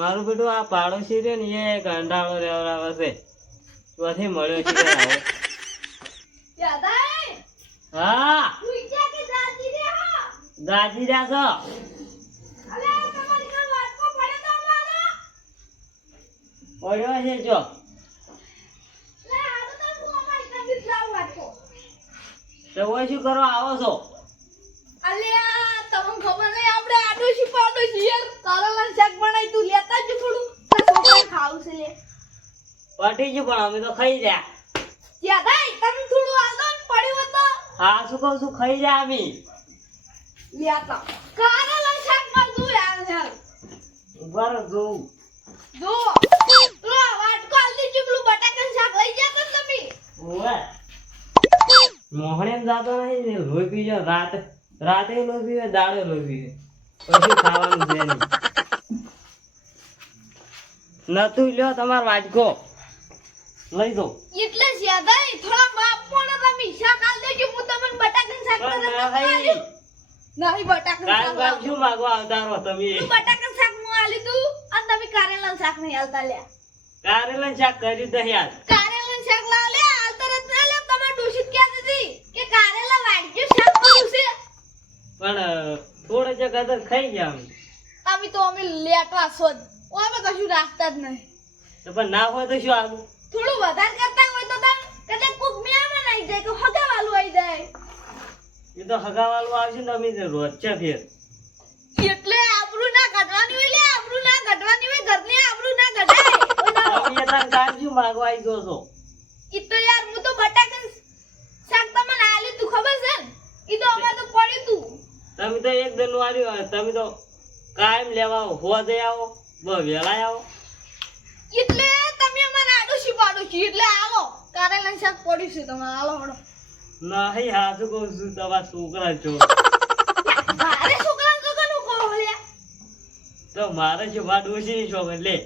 મારું બેટું આ પાડોશી રહ્યો ને એ કંટાળો રેવડાવે છે. પછી મળ્યો છે હા. દાજી રહ્યા છો પડ્યો છે જો. તો શું કરવા આવો છો? અલ્યા તમને ખબર નહીં આપણે આડોશી પાડોશી યાર. કારેલાનું શાક બનાવી તું લેતા જ થોડું. તારા છોકરાએ ખાવું છે લે? પટી ગયું પણ અમે તો ખાઈ જા ત્યાં ભાઈ તમે થોડું ને પડ્યું હતો. હા શું કહું છું ખાઈ જા અમે. લેતા કારેલાનું શાકમાં તું યાર યાર ઊભા રહો જો લો વાટકો આલી ચૂકલું બટાકાનું શાક લઈ ગયા તમે. ઓવે. મોહણે જાતો નહીં ને લોહી પીજો રાત. રાતે લોભી હે દાડે લોભી હે પછી ખાવાનું છે નહીં. નતું લ્યો તમાર વાટકો. લઈ દો. એટલે જ્યાદાય થોડા માપ પણ તમે શાક આલ દેજો હું તમને બટાકાનું શાક ના નહીં બટાકાનું શાક કાલ. શું માગવા આવતા રહો તમે? તું બટાકાનું શાક હું આલી તું અને તમે કારેલાનું શાક નહીં આલતા લ્યા. કારેલા શાક કર્યું તો યાર કારેલાનું શાક લાવ લે હાલ તરત ના લે તમારે ડોશી ક્યાં દીધી કે કારેલા વાડજો શાક કર્યું છે પણ થોડે જગા તો ખાઈ ગયા અમે તો અમે લેટવા છો જ. અમે કશું રાખતા જ નહીં. તો પણ ના હોય તો શું આગું થોડું વધારે કરતા હોય તો તાર કદાચ કોક મહેમાન આવી જાય કે હગાવાલું આવી જાય. એ તો હગાવાળું આવશે ને અમે રોજ છે ફેર. એટલે આબરૂ ના કાઢવાની હોય લે આબરૂ ના કાઢવાની હોય ઘરની આબરૂ ના કાઢાય. તમે કામ શું માગવા આવી જો છો? ઈ તો યાર હું તો બટાકા શાક તમને આલ્યું તું ખબર છે ને? ઈ તો અમે તો પડ્યું તું. તમે તો એક દન વાળ્યું તમે તો કાયમ લેવા આવો દે આવો બ વેલા આવો. એટલે તમે અમારા આડોશી પાડોશી એટલે આવો કારેલા શાક પડ્યું છે તમારે આલો ના હે હાથું કહું છું તમારા છોકરા છો. મારે છોકરા છોકરાનું કહો લ્યા તો મારે શું વાતની છો લે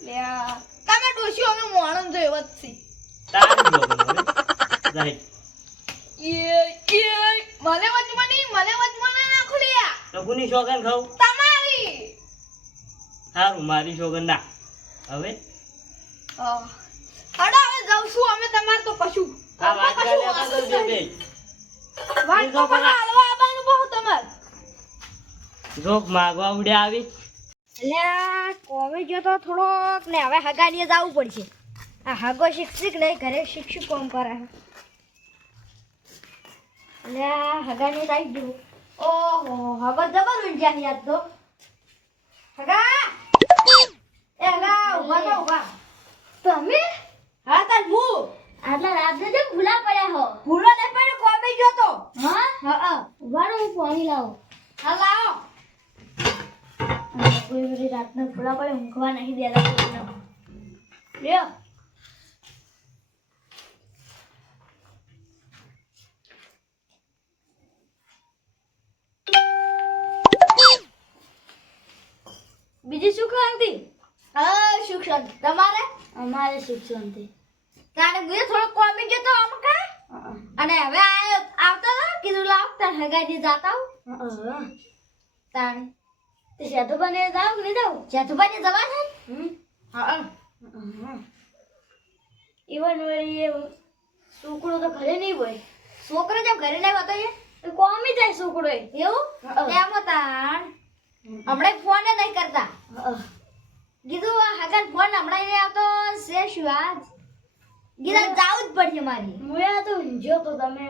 લ્યા તમે ડોશી અમે મોણમ જો વચ્ચે છે તારી જો જાય એ એ મને વચમાં નહીં મને વચમાં ના ખુલ્યા કોની શોગન ખાવ તમારી. સારું મારી શોગન ના. હવે? અડા હવે જાઉં છું અમે તમાર તો કશું. આ વાત તો વાતું બે વાત તો પણ હાલવા આવવાનું બહુ તમાર. જોક માગવા ઉડે આવી. એટલે કોમે ગયો તો થોડોક ને હવે હગાડીએ જવું પડશે. આ હગો શિક્ષિક નહીં ઘરે શિક્ષક કોમ કરે. આ હગાને આવી ગયું. ઓહો હવે જબર ઊંઝ્યા યાદ તો. હગા! એ હગા ઊભા તો ઊભા. તમે? હા તાર હું આટલા રાત્રે જેમ ભૂલા પડ્યા હો? ભૂલો ને પણ કોબી ગયો તો. હા? હા ઊભા રહો હું પાણી લાવો. હા લાવો. કોઈ બધી રાતના ભૂલા પડે ઊંઘવા નહીં દેતા. લ્યો. બીજી શું ખાંતી? હા શાંતિ. તમારે? અમારે સુખ શાંતિ. તારે ગુએ થોડો કોમી ગયો તો આમ કા અને હવે આયો આવતો હતો કીધું લાવ તાર હગાઈ જાતા હું. તાણે તે સેતુ બને જાવ કે નહીં જાવ? બને જવા છે હમ. હા. ઈવન વળી એ છોકરો તો ઘરે નહીં હોય. છોકરો જેમ ઘરે નહીં હોતો એ. તો કોમી જાય છોકરો એવું? એમ તાણ. હમણાં ફોન નહીં કરતા. કીધું હગર ફોન હમણાં નહીં આવતો છે શું આજ? કીધું જાવું જ પડશે મારી. મુયા તો ઊંઝ્યો તો તમે.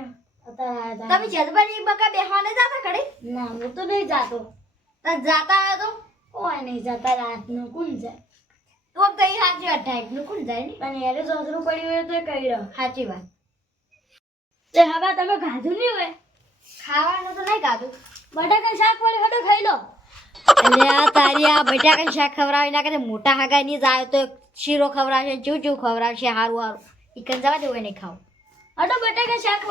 તમે જલબાની બકા બેહવા નહીં જાતા ખડે ના હું તો નહીં જાતો. તો જાતા તો? કોઈ નહીં જાતા રાતનું કોણ જાય? તો કઈ સાચી વાત ટાઈપનું કોણ જાય ને? પણ યારે જોતરું પડ્યું હોય તો કહી રહ્યો સાચી વાત. તે હવે તમે ખાધું નહીં હોય? ખાવાનું તો નહીં ખાધું. બટાકા શાક વાળી હડો ખાઈ લો. એટલે આ તારી આ બટાકા શાક ખવડાવી ના કરે મોટા હાગા ની જાય તો શીરો ખવડાવશે ચૂ ચૂ ખવડાવશે હારું હારું. ઈકન જવા દેવું નહીં ખાવ અડો બટાકા શાક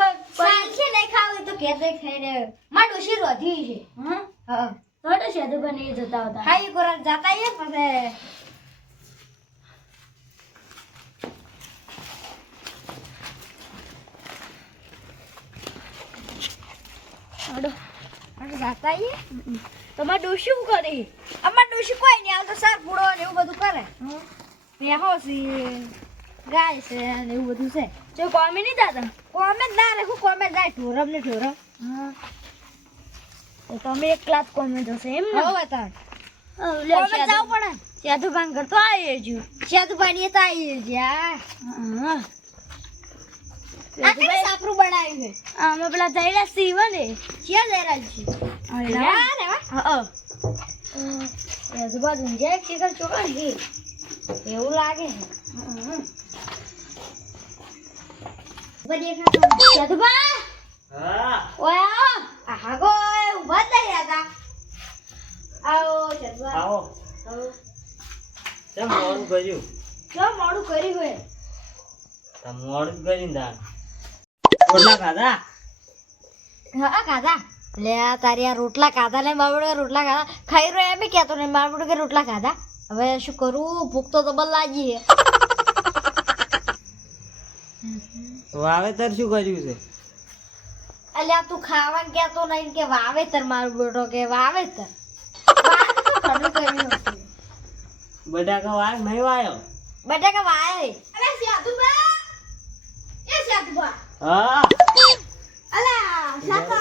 છે નહીં ખાવ કે તો ખાઈ ખાઈને. માં ડોશી રોધી છે. હા હા. તો તો સેતુ બની જતા હતા ખાઈ કોરા જતા એ પછી. આપણે જાતા આવીએ તમારે ડોશી શું કરે? અમારે ડોશી કોઈ નહીં આવતો સાર પૂડો ને એવું બધું કરે. ભેહો છે ગાય છે ને એવું બધું છે. જો કોમે નહીં દાદા? કોમે જ ના રાખું કોમે જાય ઢોરમ ને ઢોરમ. તો તમે એકલા જ કોમે જશે એમ ને? હવે તાર કોમે જવું પડે સેતુ ભાંગ તો આવી છું સેતુ ભાંગીએ તો આવી જ્યાં હા. આ કઈ સાપરું બનાવ્યું છે? આમાં પેલા જયરાજ સિંહ ને? ક્યાં જયરાજ છે હા આજુબાજુ ઊંઝા શિખર ચોકડ એવું લાગે છે યાદુબા હા ઓય આવો આ હાગો ઊભા જ હતા આવો યાદુબા મોડું કર્યું મોડું કર્યું હોય તો મોડું જ કર્યું ખાધા હા ખાધા લે આ તારી આ રોટલા ખાધા ને માવડે રોટલા ખાધા. ખાઈ રહ્યો એમ કહેતો ને માવડે કે રોટલા ખાધા? હવે શું કરું? ભૂખ તો ડબલ લાગી છે. વાવેતર શું કર્યું છે? અલ્યા તું ખાવાનું કહેતો નહીં કે વાવેતર મારું બેટો કે વાવેતર. બટાકા વાય નહીં વાયો. બટાકા વાય. અરે સાધુબા એ સાધુબા હા. અલા સાધુ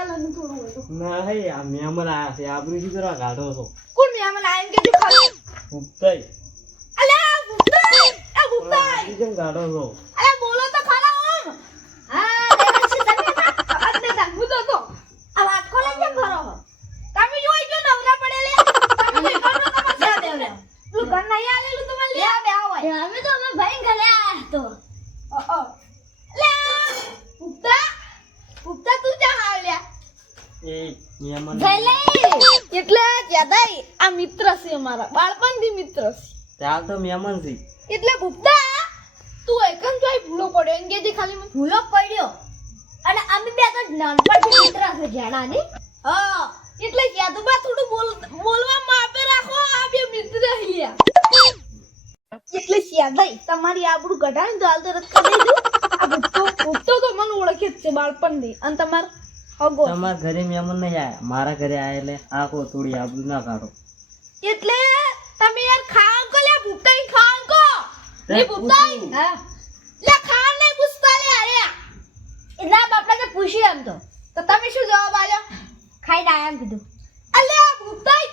પેલું થોડું હોય તો નહીં આ મહેમાન આયા છે. આબરૂ શું કરવા ગાઢો છો. કોણ મે આમાં આવીને કે જો ખાલી? ઉપતાઈ અલા ભૂતાઈ એ ભૂતાઈ કેમ ગાઢો છો? અરે બોલો તો ખરા ઓમ! હા દેવર છે તમે અમને તા મુદો તો આ વાત ખોલે છે કરો છો તમે જોઈ જો નવરા પડેલે. તમે તો ઘરનો તમાર છે દેવલે તું ઘર નહીં આલેલું તમે લે બે આવો અમે તો અમે ભાઈ ઘરે આયા તો. ઓ ઓ લે ઉપ્તા ઉપ્તા તું ક્યાં આવ્યા એ મહેમાન ભલે એટલે આ મિત્ર છે અમારા બાળપણથી મિત્ર છે. ચાલ તો મહેમાન છે. એટલે ગુપ્તા તું એકમ જોઈ ભૂલો પડ્યો એમ કે ખાલી ભૂલો પડ્યો? અને અમે બે તો નાનપણથી મિત્ર છે જાણાની હા એટલે યાદુબા થોડું બોલ બોલવા માપે રાખો આ બે મિત્ર અહીંયા. એટલે શ્યાદાઈ તમારી આબડું ઘટાડી તો હાલ તરત કરી દઉં આ ગુપ્તો ગુપ્તો તો મને ઓળખે જ છે બાળપણથી. અને તમાર તમારા ઘરે મહેમાન નહીં આયા. મારા ઘરે આયા એટલે આખો થોડી આબરૂ ના કાઢો. એટલે તમે યાર ખાવ કો લે ભૂતાઈ ખાન કો લે ભૂતાઈ. હા. લે ખાન નહીં પૂછતા લે અરે. એના બાપડાને પૂછી એમ તો. તો તમે શું જવાબ આલ્યો ખાઈને ના એમ કીધું. અલે આ ભૂતાઈ.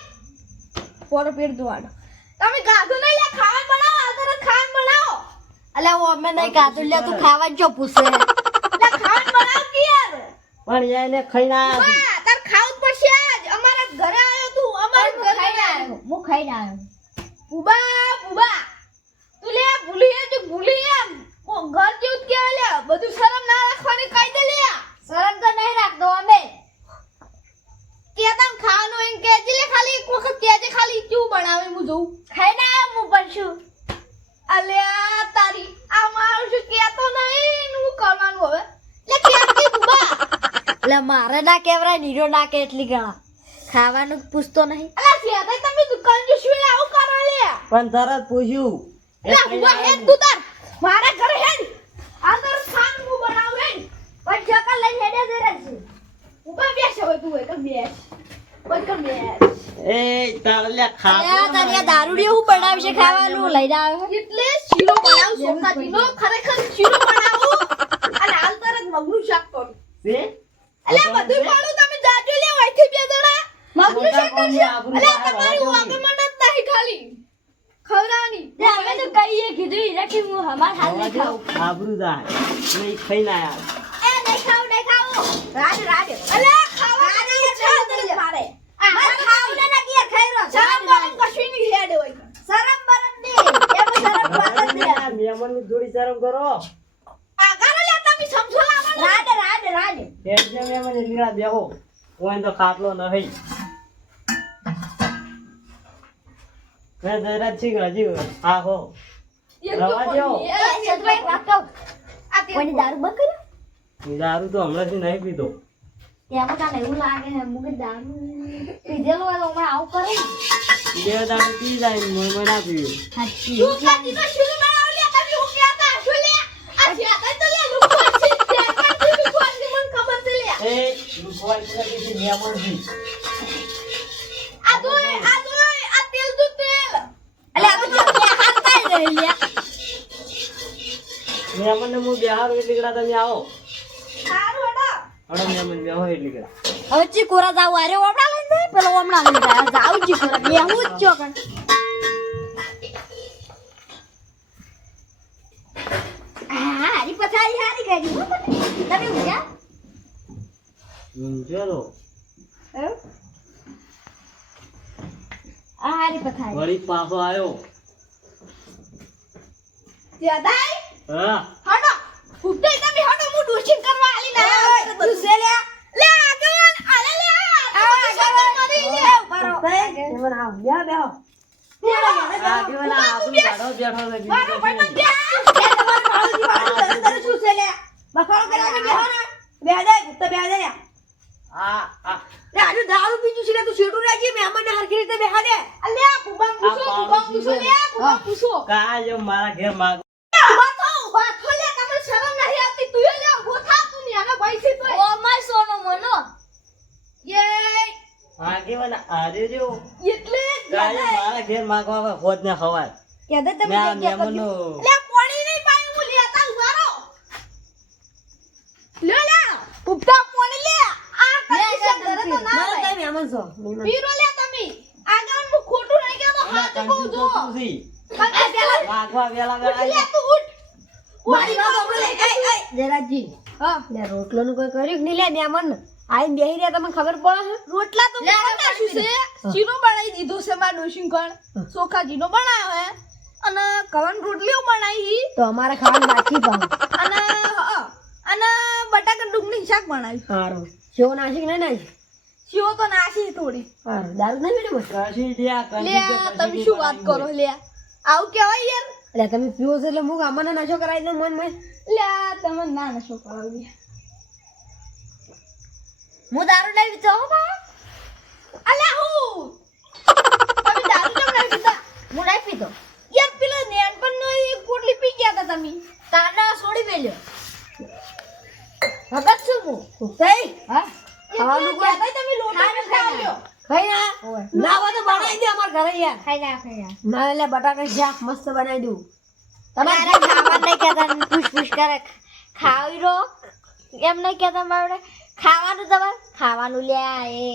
પોરો પેર દોડો તમે ગાધું નહીં લે ખાન બનાવો આધાર ખાન બનાવો. અલે ઓ અમે નહીં ગાધું લે તું ખાવા જો પૂછે લે ખાન બનાવ કે યાર પણ એને ખાઈ ના. તાર ખાવું પડશે આજ. અમારા ઘરે આવ્યો તું, અમારા ઘરે આવ્યો. હું ખાઈને આવ્યો. બુબા, બુબા. તું લે આ ભૂલી જ ભૂલી એમ. ઘર જેવું કે લે. બધું શરમ ના રાખવાની કહી દે લે. શરમ તો નહીં રાખતો અમે. કેતા ખાવાનું એમ કે લે ખાલી એક વખત કેજે ખાલી ચૂ બનાવે હું જોઉં. ખાઈને આવ્યો હું પણ છું. અલ્યા તારી આ મારું શું કેતો નહીં ને હું કરવાનું હવે એટલે મારે ના કેવરાય નીરો ના કે એટલી ગણા. ખાવાનું પૂછતો નહીં. અલા સિયાદાઈ તમે દુકાન જો શું આવું કરો લે? પણ તરત પૂછ્યું. એટલે હું હેડ તું તાર. મારા ઘરે હે આદર ખાન હું બનાવ પણ ચકા લઈ હેડે જરે છે. ઊભા બેસે હોય તું એક બેસ કોઈ બેસ એ તારે ખાવા નહીં. દારૂડિયો હું બનાવી છે ખાવાનું? લઈ આવ્યો એટલે શીરો બનાવ સોકાજીનો ખરેખર શીરો બનાવું. અને હાલ તરત મગનું શાક કરું. છે? અલે બધું પાડું તમે જાજુ લે વાઈથી બે જણા. મગનું શું કરશે? અલે તમારી વાગમણ જ નહીં ખાલી. ખવડાવની અમે તો કહીએ કીધું રાખી હું હમાર ખાવા દો, આબરૂ જાય નહીં ખાઈને યાર એ નહીં ખાવ નહીં ખાવ રાજ રાજ. અલે ખાવા નહીં છે તો મારે. મારે ખાવ. ને ના કિયા ખાઈ રહ્યો. શરમ બરમ કશું નહીં હેડ હોય. શરમ બરમ દે એમ શરમ બરમ દે આ જોડી શરમ કરો આ કરો લે તમે સમજો લાવવાનું બેહો. કોઈ તો ખાટલો નહીં. મેં છીક હજી રવા દારૂ તો હમણાંથી નહીં પીધો. એવું લાગે છે મુકે દારૂ પીધેલો હોય તો હમણાં આવું કરે બે દારૂ પી જાય ને મોય મોય ના પીવું. સાચી શું કાજી તો શું બનાવ લે તમે હું કહેતા હશો લે આ જ્યાતા તો લે લુકો છે જ્યાતા તો લુકો છે મને ખબર છે લે એ કોઈ નથી મહેમાન જી આ જોઈ આ જોઈ આ તેલ જો તેલ. અલે આ તો જો હાથ કાઢી રહી લ્યા. મહેમાન ને હું બિહાર એટલે કડા તમે આવો. સારું હેડો. હડો મહેમાન બેહો એટલે કડા હવે ચીકોરા જાવ અરે ઓમણા લઈને પેલો ઓમણા લઈને જાવ જાવ ચીકોરા. બે હું જ છો કણ હારી પથારી વળી પાછો આવ્યો જ્યાદાઈ હા હડો ફૂટે તમે હડો હું ડોશિંગ કરવા આલી ના તું સે લે લે આગળ આલે લે આ બધું મારી લે એમાં આવ બે બેહો આ કેવલા આપણું ગાડો બેઠો છે બીજું મારો કશું ભાઈ નહીં. આ આ દારૂ પીજું છે તું શેડું રાખી મહેમાન હરખી રીતે બેહા દે અલે આ પૂછો બુબા પૂછો લે બુબા પૂછો કાજો મારા ઘેર માગ? ઊભા થો ઊભા થો લે તમને શરમ નહીં આવતી. તું લે ઊભો થા તું ને આના ભાઈ છે તો ઓ માય સોનો મોનો. યે. આ કેવલા આરે જો. એટલે મારા ઘેર માગવા આવે હોજ ને ખવાય કેદે તમે જગ્યા લે પાણી નહીં પાણી હું લેતા ઉભારો લે લે ઉપતા પાણી લે આ કંડિશન ઘરે તો ના થાય મહેમાન છો પીરો લે તમે. આગળ હું ખોટું નહીં કહેતો હાથ કહું જો પેલા વેલા વેલા લે તું ઉઠ. મારી વાત સાંભળો. એ, એ, જરાજી હા. લે રોટલોનું કોઈ કર્યું? કે નહીં લે મહેમાન આઈ બેહી રહ્યા તમને ખબર પડે છે? રોટલા તો મેં નાખ્યું છે? શીરો બનાવી દીધું છે મારા ડોશીન કણ? ચોખા જીનો બનાવ્યો હે. અને કવન રોટલીઓ બનાવી. તો અમારે ખાવાનું બાકી પણ અને હ, અને બટાકા ડુંગળી શાક બનાવ્યું. સારું જો નાશિક કે નહીં નાશી શીરો તો નાસી થોડી. દારૂ ના મેડમ બસ કશી જ્યાં લે તમે શું વાત કરો લે આવું કેવાય યાર? એટલે તમે પીવો છો એટલે મુક અમને નશો કરાવી દો મન મન. લે તમે ના નશો કરાવી હું દારૂ લઈ પીતો બા? અલ્યા હું? તમે દારૂ કેમ લઈ પીતા હું લઈ પીતો યાર પેલા નેનપણનો એક પોટલી પી ગયા હતા તમે. તારના છોડી મેલ્યો. ભગત છું હું. ઉતઈ હા? ખાવાનું કોઈ તમે લોટો ખાવાનું ખાઈ ખાઈ ના. ના હોય તો બનાવી દે અમાર ઘરે યાર. ખાઈ ના ખાઈ ના. ના એટલે બટાકા શાક મસ્ત બનાવી દઉં. તમારે ખાવા નહીં કહેતા. પૂછ પૂછ કરે. ખાવી રો એમ નહીં કહેતા મારે ખાવાનું તમારે? ખાવાનું લ્યા એ.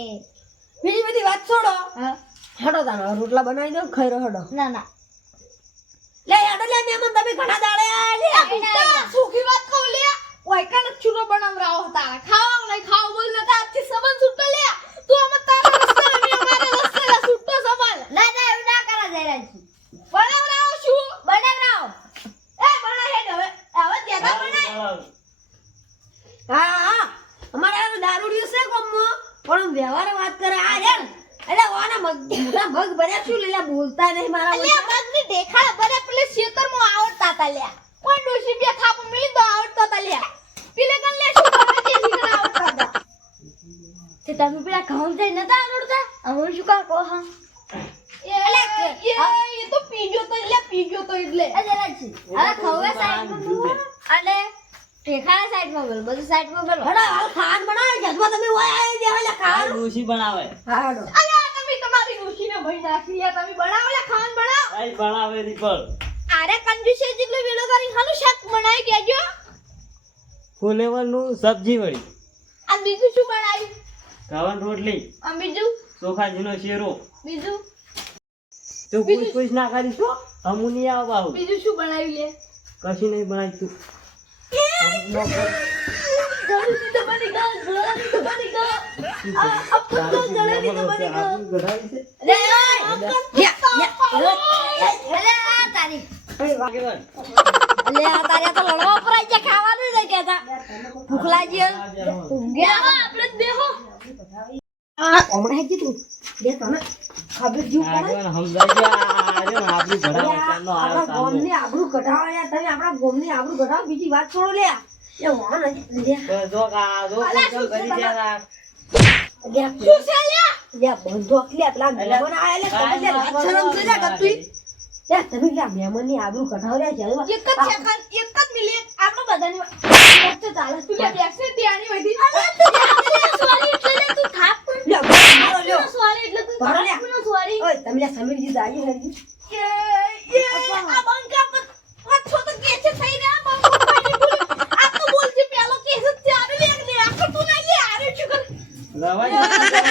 બીજી બધી વાત છોડો. હડો તાનો રોટલા બનાવી દો ખાઈ હડો? ના ના. લે હડો લે મેમન તમે ઘણા દાડે લે સુખી વાત કહું લે ઓયકાનો ચૂરો બનાવરાવો હતા. ખાવા નહીં ખાવ બોલ ને તો આજથી સંબંધ છૂટો લે. તું અમે તારા રસ્તે અમે અમારા રસ્તે લે છૂટો સંબંધ. ના ના એવું ના કરા જયરાજજી બનાવરાવો છું બનાવરાવો એ બના હેડ હવે હવે ત્યાં બનાય. હા હા. અમારે દારૂડિયો છે ગામમાં. પણ વ્યવહાર વાત કરે આ રે એટલે ઓના મગ મોટા મગ ભર્યા શું લે બોલતા નહીં મારા અલ્યા મગની. દેખાડ બરે પેલે ખેતરમાં આવડતા તા લ્યા. કોઈ ડોશી બે થાપ મિલી દો આવડતા હતા લ્યા પેલે કન લે શું કરે તે શીખર આવડતા હતા તે તમે પેલા ઘઉં થઈ નતા આવડતા? અમે શું કા કહો હા? એ તો પીજો તો એટલે પીજો તો એટલે. એ ખવે અને ઠેકાણા સાઈડમાં બોલો બધું સાઈડમાં બોલો. હડો હાલ ખાન બનાવે તમે ખાવાનું ડોશી બનાવે. હા હડો તમે તમારી ડોશીને ભઈ નાખી યાર તમે બનાવો લે ખાન બનાવો. આઈ બનાવે ની પણ. આરે કંજુસે જેટલો કરી હાનું શાક બનાવી દેજો. ફુલેવરનું સબ્જી વળી આ બીજું શું બનાવ્યું? કાવન રોટલી. આ બીજું? ચોખાજીનો શેરો. બીજું? તો પૂછ પૂછ ના કરી તો? હમુ નહીં આવ. બીજું શું બનાવી લે? કશી નહીં બનાવી તું. ભૂખ લાગી હોય. આપણે બેહો. હમણાં હેજી તું? ખબર જીવ પડે? ને આપણું. ગોમની આબરૂ કઢાવો યાર તમે આપણા ગોમની આબરૂ કઢાવો બીજી વાત છોડો લે એ વાહન હજી મહેમાન આબરૂ એક જ મિનિટ. આપણે બધાની ચાલે તું લે બેસે ત્યાંની વધી અરે તું સોરી સમીરજી દાઈ હરજી એ એ આ બંકા પર પાછો તો કે છે થઈ રહ્યા બંકો આ તો બોલ છે પેલો કે છે ત્યારે લે લે આ તું નહીં લે આરે શું કર? રવા તું લે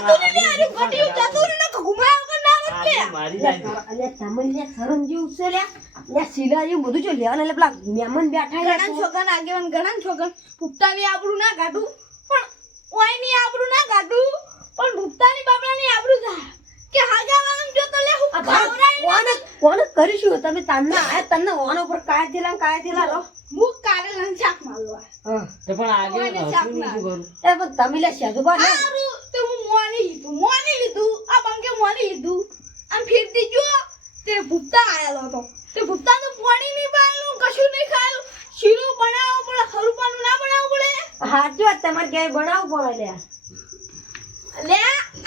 તું લે આરે ગટી જતું ને ઘુમાવ કર ના મત લે મારી જાય અને સામાન્ય શરમ જેવું છે લ્યા લ્યા શીલા જેવું બધું જો લેવાના એટલે પેલા મહેમાન બેઠા ઘણા લ્યા છોકરા આગેવાન ઘણા છોકરા. ભૂપતાની આબરૂ ના કાઢું. પણ ઓયની આબરૂ ના કાઢું. પણ ભૂપતાની બાપડાની આબરૂ થાય કે હાજાવાળાને જો તો લે હું ખવડાવી કોને કોને કરીશું. તમે તાનના આ તને ઓન ઉપર કાય દેલા કાય દેલા લો. મુખ કારેલાનું લંચાક મારવા હા તો પણ આગે શું. કરું? એ પણ તમે લે સાધુ બા સારું તો હું મોની લીધું મોની લીધું આ બંકે મોની લીધું. આમ ફેર દીજો તે ભૂપતા આયેલો હતો. તે ભૂપતા તો પાણી મી પાયેલું કશું નહીં ખાયેલું. શીરો બનાવો પડે ખરુપાનું ના બનાવવું પડે? વાત તમારે ક્યાંય બનાવવું પડે લ્યા. લે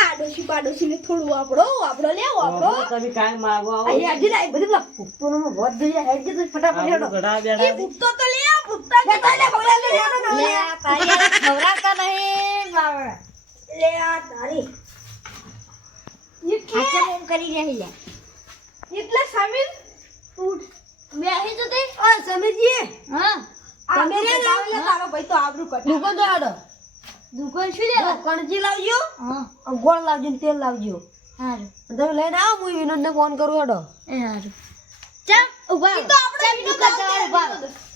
આડોશી પાડોશી થોડું વાપરો વાપરો લેવો વાપરો. તમે કાંઈ માંગો આવો. અહીંયા હજી લાઈ બધું પુષ્પોનું વધ થઈ જાય હેડ તું ફટાફટ હેડો. આપણું એ ભૂપતો તો લે ભૂપતા કે તો લે બોલા લે લે. તારી ખવડાવતા નહીં બાવળા. લે આ તારી કરી રહી લે એટલે સમીર ઉઠ. બેહી તો તે. ઓ સમીરજી. હા. તમે રે ને? તારો ભાઈ તો આબરૂ કટ મૂકો તો હેડો દુકાન શું લેવા? કણજી લાવજો. હા. ગોળ લાવજો ને તેલ લાવજો. હારું. તમે લઈને આવો હું વિનોદને ફોન કરું હેડો. એ હારું. ચમ ઊભા તો આપણે વિનોદ દુકાન ઊભા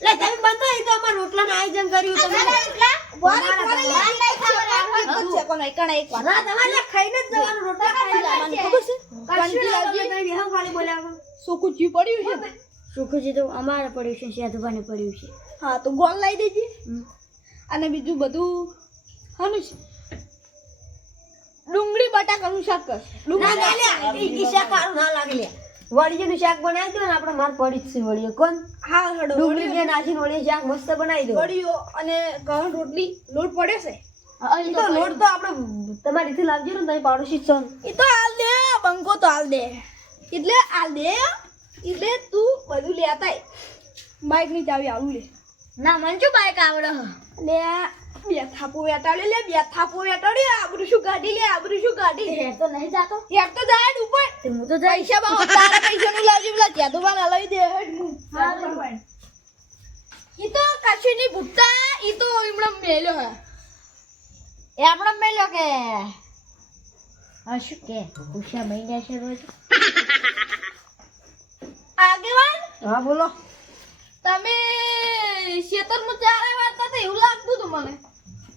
લે તમે બંધો એ તો અમાર રોટલાનું આયોજન કર્યું તમે. વારે વારે યાદ નહીં ખબર એક જ છે કોનો એકણ એક વાર ના તમારે ખાઈને જ જવાનું રોટલા ખાઈ જવાનું. ખબર છે? કણજી લાવજો તમે બેહો ખાલી બોલ્યા વગર. સોકું જી પડ્યું છે સુખુજી તો અમારે પડ્યું છે સાધુભાને પડ્યું છે. હા તો ગોળ લાવી દેજે. હમ. અને બીજું બધું હાનું છે. ડુંગળી બટાકાનું શાક કર. ડુંગળી ના લાગે. વળીનું શાક બનાવી દો ને આપણે માર પડી જ છે વળીઓ કોણ? હા હડો ડુંગળી કે નાખીને વળી શાક મસ્ત બનાવી દો. વડીઓ અને ઘઉં રોટલી લોટ પડે છે? ઈ તો લોટ તો આપણે તમારીથી લાવજો ને તમે પાડોશી છો. એ તો હાલ દે બંકો તો હાલ દે. એટલે હાલ દે એટલે તું બધું લેતા બાઈકની ચાવી આવું લે. ના મને શું બાઈક આવડે. લે બે થાપો વેટાડી લે બે થાપો વેટાડી આબરૂ શું કાઢી લે આબરૂ શું કાઢી લે. તો નહીં જાતો યાર તો જાય ઉપર. હું તો જઈશ પૈસા બાબા તારા પૈસા નું લાવજો પેલા તો બાના લઈ દે. ઈ તો કશું નહીં ભૂતા ઈ તો એમણે મેલ્યો હે. એ હમણાં મેલ્યો કે? શું કે? ઉષા મહિના છે રોજ. આગેવાન? હા બોલો. તમે ખેતરમાં ચારે વાળતા હતા એવું લાગતું હતું મને.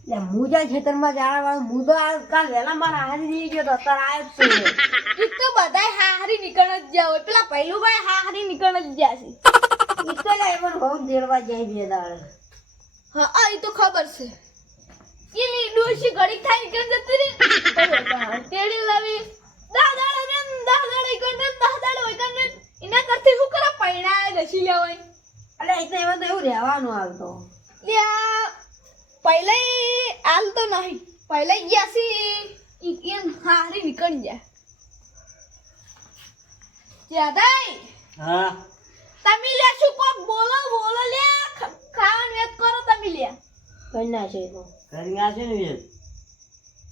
લે હું જ્યાં ખેતરમાં જાળા વાળું હું તો આ કાલ વહેલા મારા હારી દઈ ગયો તો અત્યારે જ છું. એક તો બધાય હારી નીકળ જ ગયા હોય. પેલા પહેલું ભાઈ હારી નીકળ જ ગયા છે. એક તો લે એમાં બહુ દેડવા જાય બે દાડે. હા આ ઈ તો ખબર છે. એની ડોશી ઘડીક થાય નીકળ જતી રહી તેડી લાવી. દા દાડે ને દા દાડે ગંડે દા દાડે હોય ગંડે એના કરતી શું કરા પૈણા અલે એમાં તો એવું રહેવાનું હાલતો લ્યા પહેલા હાલ તો નહીં. પહેલે ગયા છે એમ હારી નીકળી જાય જ્યાદાઈ હા. તમે લે શું કોક બોલો બોલો લે ખ- ખાવાનું વેત કરો તમે લે કઈ ના છે એ તો. કરી નાખે ને વેત.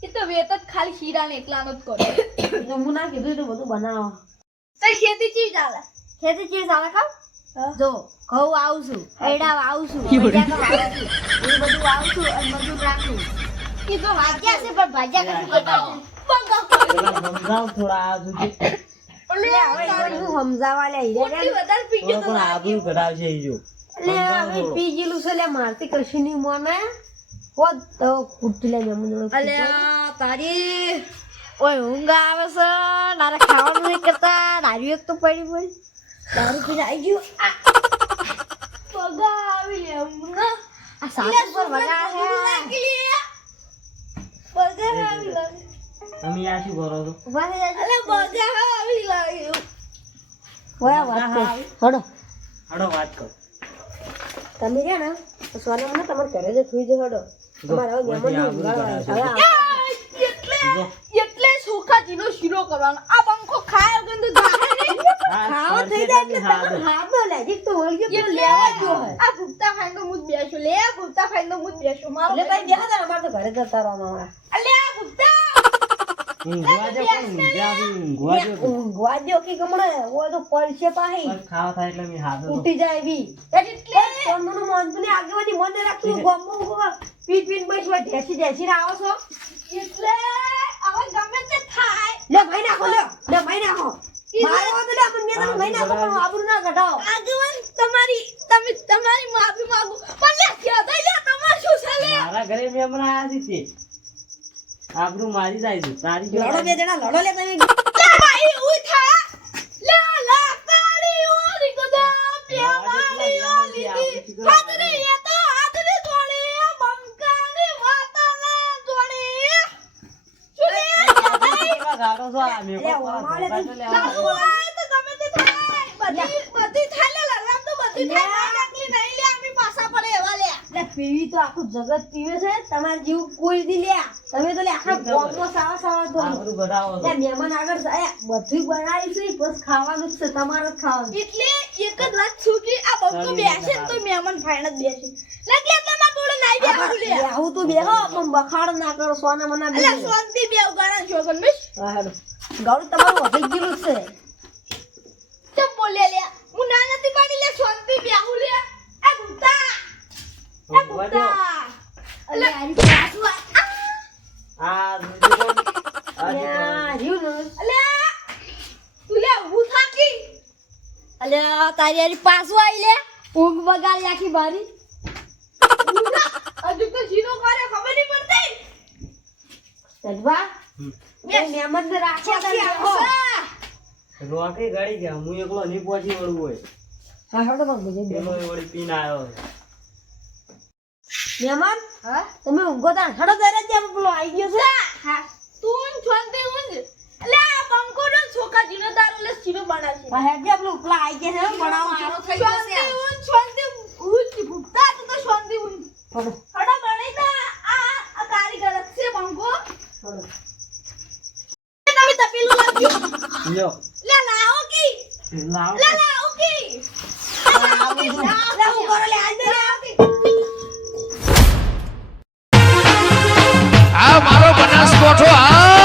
એ તો વેત જ ખાલી ખીરા ને એકલાનો જ કરો. તો હું ના કીધું તો બધું બનાવો તો ખેતી ચીજ ચાલે ખેતી ચીજ આવે કામ હા. જો ઘઉં આવશું એડા આવશું એ બધું આવશું અને બધું રાખું. એ તો વાગ્યા છે પણ ભાજ્યા કશું કરતા સમજાવ થોડા આ સુધી. ઓલે હવે ઈ હું સમજાવવા લે હીરે રે. મોટી વધારે પી થોડો ગયો તો પણ આબરૂ કઢાવશે એ જો. લે હવે પી ગયેલું છે લે મારતી કશું મોને હોત તો કુટી લે મેમન જોડે અલ્યા તારી ઓય ઊંઘ આવે છે નારે ખાવાનું કરતા નારી એક તો પડી પડી. દારૂ પીને આવી ગયું પગા આવી લે હમણાં આ સાસુ પર વગા લે પગા આવી લાગે તમે આ શું કરો છો ઊભા થઈ જાય અલે પગા આવી લાગે ઓયા વાત કર હડો હાડો વાત કર તમે રહ્યા ને સોના મને તમારે ઘરે જ સુઈ જાઓ હડો તમારે હવે કઢાવશે. હવે એટલે જો. એટલે સુખાજીનો શીરો કરવાનો આ બંકો ખાય જાહે નહીં ખાવા થઈ જાય એટલે હાથ. હાથ ન લાગે તો વળગ્યો તો લેવા જો આ ભૂખતા ખાઈને તો મુજ બેસો લે આ ભૂખતા તો મુજ બેસો મારો એટલે કઈ દેખા તા અમારે તો ઘરે જતા રહેવાનું હવે અલે આ ભૂખતા ઊંઘવા જો પણ ઊંઘ્યા બી ઊંઘવા જો તો. ઊંઘવા દ્યો કે ગમણે ઓય તો પડશે પાહી. ખાવા થાય એટલે મેં હાથો ઉઠી જાય બી. એટલે. તમનું મોનતું ને આગેવાની મને રાખ્યું ગમો ગમો પીટ પીટ બસવા ઢેસી ઢેસી આવો છો. એટલે હવે ગમે તે થાય. લે ભાઈ નાખો લે લે ભાઈ નાખો. મારો વાંધો લે મને મેં તને ભાઈ પણ આબરૂ ના ઘટાડો આગેવાન તમારી તમે તમારી માફી માંગુ. પણ લે કહેતા લે તમાર શું છે લે? મારા ઘરે મહેમાન આયા છે આબરૂ મારી જાય છે તારી લડો બે જણા લડો લે તમે. ભાઈ લે ઓરી ગદા તો હાથરે જોડી બંકાની વાતાને જોડી સુને કેવા ગાડો છો તમારે ખાવાનું છે તમારે જ ખાવાનું એક જ વાત છું આ બંકો બેસે તો મહેમાન ફાઈન જ બેસે એટલે માં કોડો બેહું તો બેહો ના કરો સોના મના અલે શાંતિ બેવ છો મિસ ગૌર તમારું વધી ગયેલું છે. ચપ બોલે લે હું ના નથી પાડી લે શાંતિ બેહું લે આ ગુતા જો. ગુતા અલે આની સાસુ આ આ બીજું કોણ? આ જે અલ્યા, રહ્યું ને. અલે તું લે ઊભું થાકી અલ્યા, તારી હારી પાછું આવી લે. ઊંઘ બગાડી આખી બારી હજુ તો જીનો કરે ખબર નહીં પડતી. સજવા ને. આવશે. રોકે ગળી ગયા હું એકલો નહીં પહોંચી વળવું હોય. હા હેડો બીજે બેહો. વળી પીન આવ્યો મહેમાન હા? તમે ઊંઘો તા હેડો દરે જ પેલો આવી ગયો છે. હા. તું શાંતિ ઊંઘ. લે પંકો નો છોકરા જીનો તારો લે જીનો બનાવશે હા હેડ જે પેલો ઉપલા આવી ગયા છે બનાવો મારો થઈ જશે ઊંઘ શાંતિ ઊંઘ. ભૂખતા તું તો તે ઊંઘ. હેડો ગણી તા આ આ કારીગર છે પંકો હેડો. તમે તપેલું લાવ્યો લ્યો લે લાવો કી લાવો લે લાવો કી લાવો કી લે હું કરો લે આજ લે લાવો કી આ મારો બનાસકોઠો આ